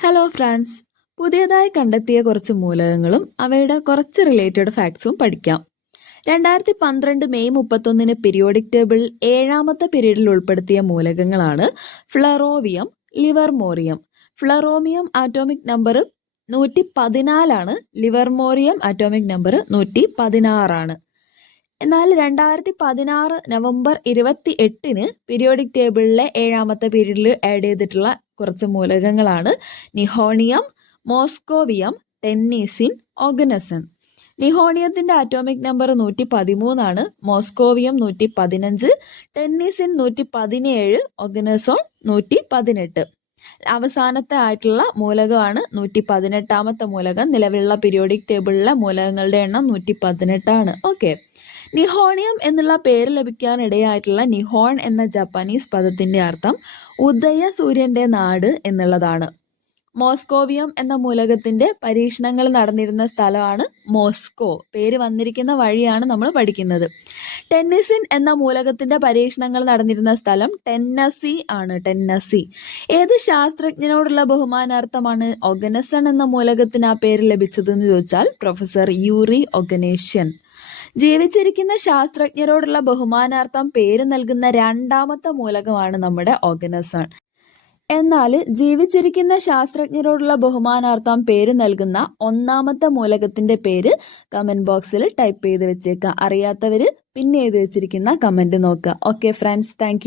Hello friends പുതിയതായി കണ്ടെത്തിയ കുറച്ച് മൂലകങ്ങളും അവയുടെ കുറച്ച് റിലേറ്റഡ് ഫാക്ട്സും പഠിക്കാം. രണ്ടായിരത്തി പന്ത്രണ്ട് മെയ് മുപ്പത്തൊന്നിന് പീരിയോഡിക് ടേബിൾ ഏഴാമത്തെ പീരീഡിൽ ഉൾപ്പെടുത്തിയ മൂലകങ്ങളാണ് flerovium livermorium flerovium atomic number നൂറ്റി പതിനാലാണ് ലിവർമോറിയം ആറ്റോമിക് നമ്പർ നൂറ്റി പതിനാറാണ് എന്നാൽ രണ്ടായിരത്തി പതിനാറ് നവംബർ ഇരുപത്തി എട്ടിന് പീരിയോഡിക് ടേബിളിലെ ഏഴാമത്തെ പീരീഡിൽ ആഡ് ചെയ്തിട്ടുള്ള കുറച്ച് മൂലകങ്ങളാണ്. നിഹോണിയം മോസ്കോവിയം ടെന്നീസിൻ ഓഗനസൺ നിഹോണിയത്തിന്റെ ആറ്റോമിക് നമ്പർ നൂറ്റി പതിമൂന്നാണ് മോസ്കോവിയം നൂറ്റി പതിനഞ്ച് ടെന്നീസിൻ നൂറ്റി പതിനേഴ് ഒഗനസോൺ നൂറ്റി പതിനെട്ട് അവസാനത്തെ ആയിട്ടുള്ള മൂലകമാണ് നൂറ്റി പതിനെട്ടാമത്തെ മൂലകം. നിലവിലുള്ള പീരിയോഡിക് ടേബിളിലെ മൂലകങ്ങളുടെ എണ്ണം നൂറ്റി പതിനെട്ടാണ് ഓക്കെ നിഹോണിയം എന്നുള്ള പേര് ലഭിക്കാനിടയായിട്ടുള്ള നിഹോൺ എന്ന ജപ്പാനീസ് പദത്തിന്റെ അർത്ഥം ഉദയ സൂര്യന്റെ നാട് എന്നുള്ളതാണ്. മോസ്കോവിയം എന്ന മൂലകത്തിന്റെ പരീക്ഷണങ്ങൾ നടന്നിരുന്ന സ്ഥലമാണ് മോസ്കോ. പേര് വന്നിരിക്കുന്ന വഴിയാണ് നമ്മൾ പഠിക്കുന്നത്. ടെന്നിസിൻ എന്ന മൂലകത്തിന്റെ പരീക്ഷണങ്ങൾ നടന്നിരുന്ന സ്ഥലം ടെന്നസി ആണ്. ടെന്നസി. ഏത് ശാസ്ത്രജ്ഞനോടുള്ള ബഹുമാനാർത്ഥമാണ് ഒഗനസൺ എന്ന മൂലകത്തിന് ആ പേര് ലഭിച്ചതെന്ന് ചോദിച്ചാൽ പ്രൊഫസർ യൂറി ഒഗനേഷ്യൻ. ജീവിച്ചിരിക്കുന്ന ശാസ്ത്രജ്ഞരോടുള്ള ബഹുമാനാർത്ഥം പേര് നൽകുന്ന രണ്ടാമത്തെ മൂലകമാണ് നമ്മുടെ ഓഗനസൺ എന്നാൽ ജീവിച്ചിരിക്കുന്ന ശാസ്ത്രജ്ഞരോടുള്ള ബഹുമാനാർത്ഥം പേര് നൽകുന്ന ഒന്നാമത്തെ മൂലകത്തിന്റെ പേര് കമന്റ് ബോക്സിൽ ടൈപ്പ് ചെയ്ത് വെച്ചേക്കുക അറിയാത്തവര് പിന്നെ എഴുതി വെച്ചിരിക്കുന്ന കമന്റ് നോക്കുക ഓക്കെ ഫ്രണ്ട്സ് താങ്ക്